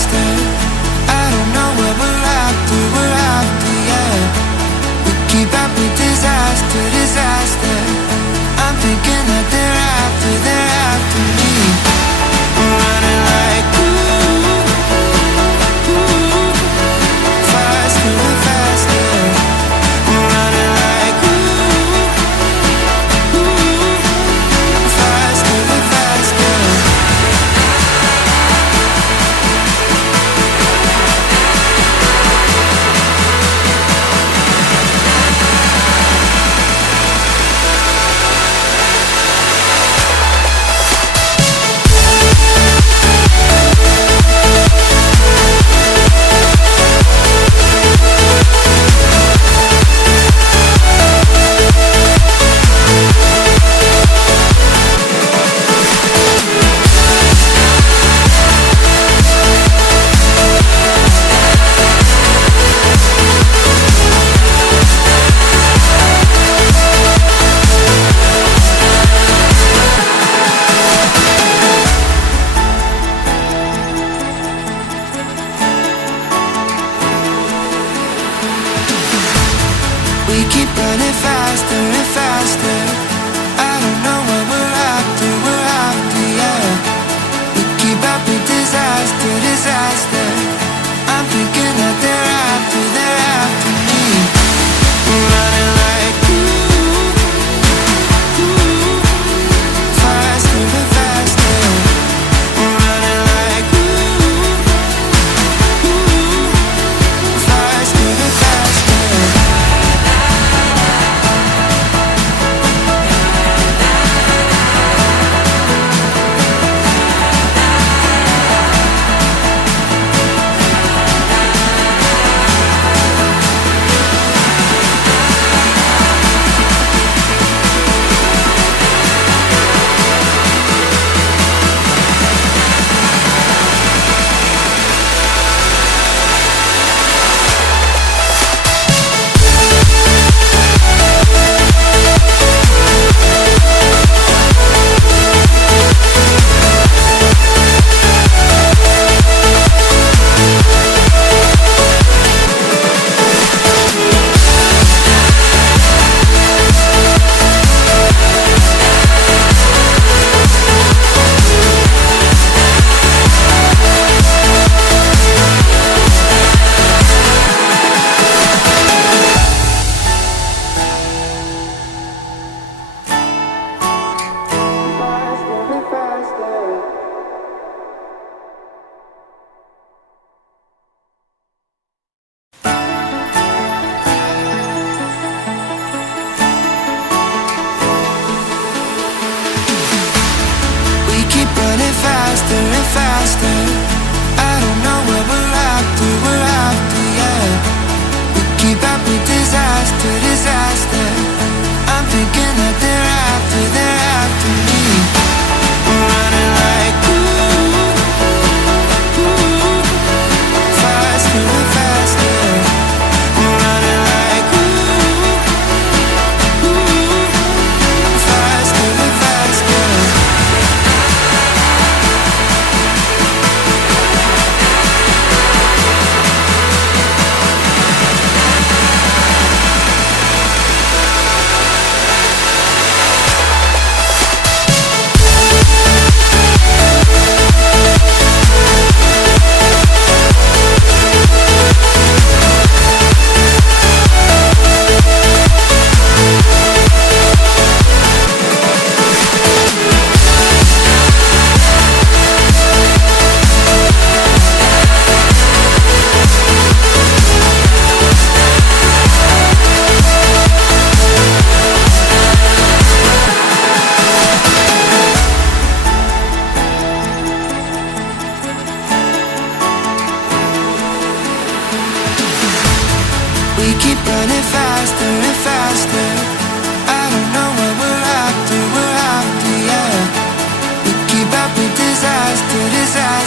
disaster. I don't know what we're after, yeah. We keep up with disaster, disaster. I'm thinking that they're after me. We're running like faster and faster. We're running like faster and faster. We keep running faster and faster. I don't know what we're after, yeah. We keep up with disaster, disaster. I'm thinking that they're after me. We're running like faster and faster. We're running like faster and faster. Faster and faster. I don't know what we're after, yeah. We keep up with disaster, disaster. I'm thinking that they're after me. We're running like faster and faster. We're running like faster and faster. We keep running faster and faster. I don't know what we're after, yeah. We keep up with disaster, disaster.